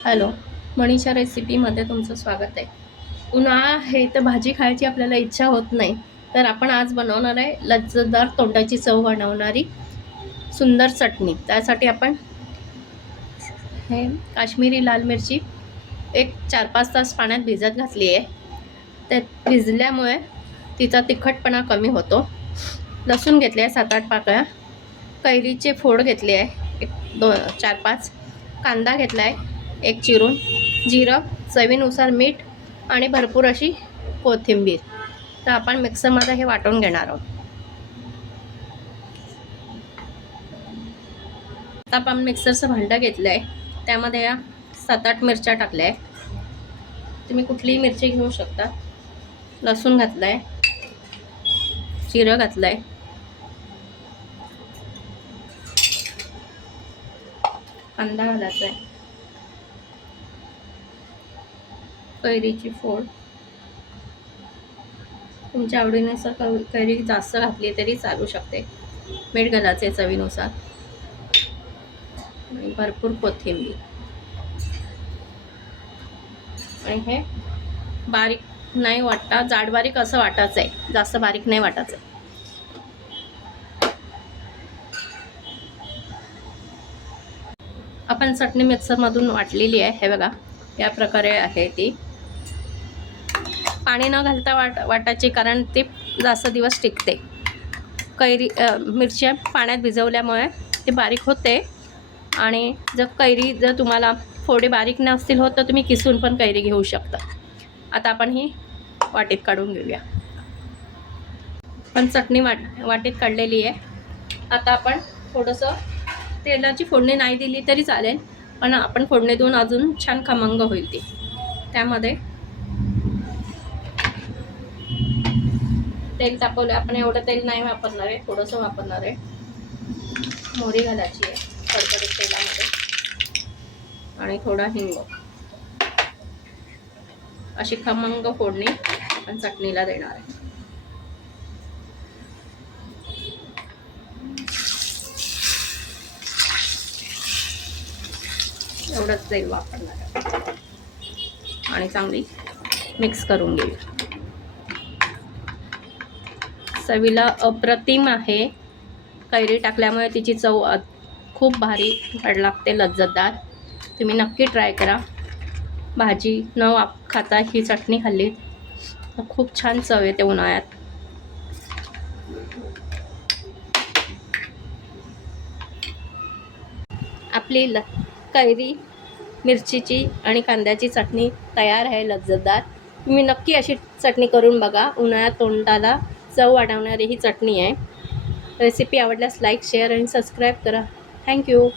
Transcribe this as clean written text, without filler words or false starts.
Hello, Manisha रेसिपीमध्ये तुमचं स्वागत आहे. उन्हाळा आहे तर भाजी खायची आपल्याला इच्छा होत नाही, तर आपण आज बनवणार आहे लज्जतदार तोंडाची चव बनवणारी सुंदर चटणी. त्यासाठी आपण हे काश्मीरी लाल मिरची एक 4-5 तास पाण्यात भिजत घातली आहे. त्यात भिजल्यामुळे तिचा तिखटपणा कमी होतो. लसूण घेतले आहे 7-8 पाकळ्या, कैरीचे फोड घेतले आहे एक 4-5, कांदा घेतला आहे एक चिरून, जिरं, चवीनुसार मीठ आणि भरपूर अशी कोथिंबीर. तर आपण मिक्सरमध्ये हे वाटून घेणार आहोत. आता आपण मिक्सरचं भांडं घेतलं आहे, त्यामध्ये या 7-8 मिरच्या टाकल्या आहे. तुम्ही कुठलीही मिरची घेऊ शकता. लसूण घातलं आहे, जिरं घातलं आहे, कांदा घालायचा आहे, कैरीची फोड, तुमच्या आवडीनुसार कैरी जास्त घातली तरी चालू शकते. मीठ घालायचे चवीनुसार आणि भरपूर कोथिंबीर. आणि हे बारीक नाही वाटता, जाड बारीक असं वाटायचं आहे, जास्त बारीक नाही वाटायचं आहे. आपण चटणी मिक्सरमधून वाटलेली आहे, हे बघा या प्रकारे आहे ती. पाणी न घालता वाटायची, कारण ते जास्त दिवस टिकते. मिरच्या पाण्यात भिजवल्यामुळे ते बारीक होते. आणि जर तुम्हाला फोडे बारीक नसतील होत तर तुम्ही किसून पण कैरी घेऊ शकता. आता आपण ही वाटीत काढून घेऊया. पण चटणी वाटीत काढलेली आहे. आता आपण थोडंसं तेलाची फोडणी नाही दिली तरी चालेल, पण आपण फोडणी देऊन अजून छान खमंग होईल ती. त्यामध्ये तेल तापवलं. आपण एवढं तेल नाही वापरणार आहे, थोडंसं वापरणार आहे. मोहरी घालायची आहे कडकडीत तेलामध्ये आणि थोडा हिंग. अशी खमंग फोडणी आपण चटणीला देणार आहे. एवढंच तेल वापरणार आहे आणि चांगली मिक्स करून घेऊ. चवीला अप्रतिम आहे. कैरी टाकल्यामुळे तिची चव खूप भारी लागते, लज्जतदार. तुम्ही नक्की ट्राय करा. भाजी न खाता ही चटणी खाल्ली तर खूप छान चव येते उन्हाळ्यात. आपली कैरी, मिरचीची आणि कांद्याची चटणी तयार आहे, लज्जतदार. तुम्ही नक्की अशी चटणी करून बघा. उन्हाळ्यात तोंडाला चव वाढवणारी ही चटणी आहे. रेसिपी आवडल्यास लाईक, शेअर आणि सबस्क्राईब करा. थँक्यू.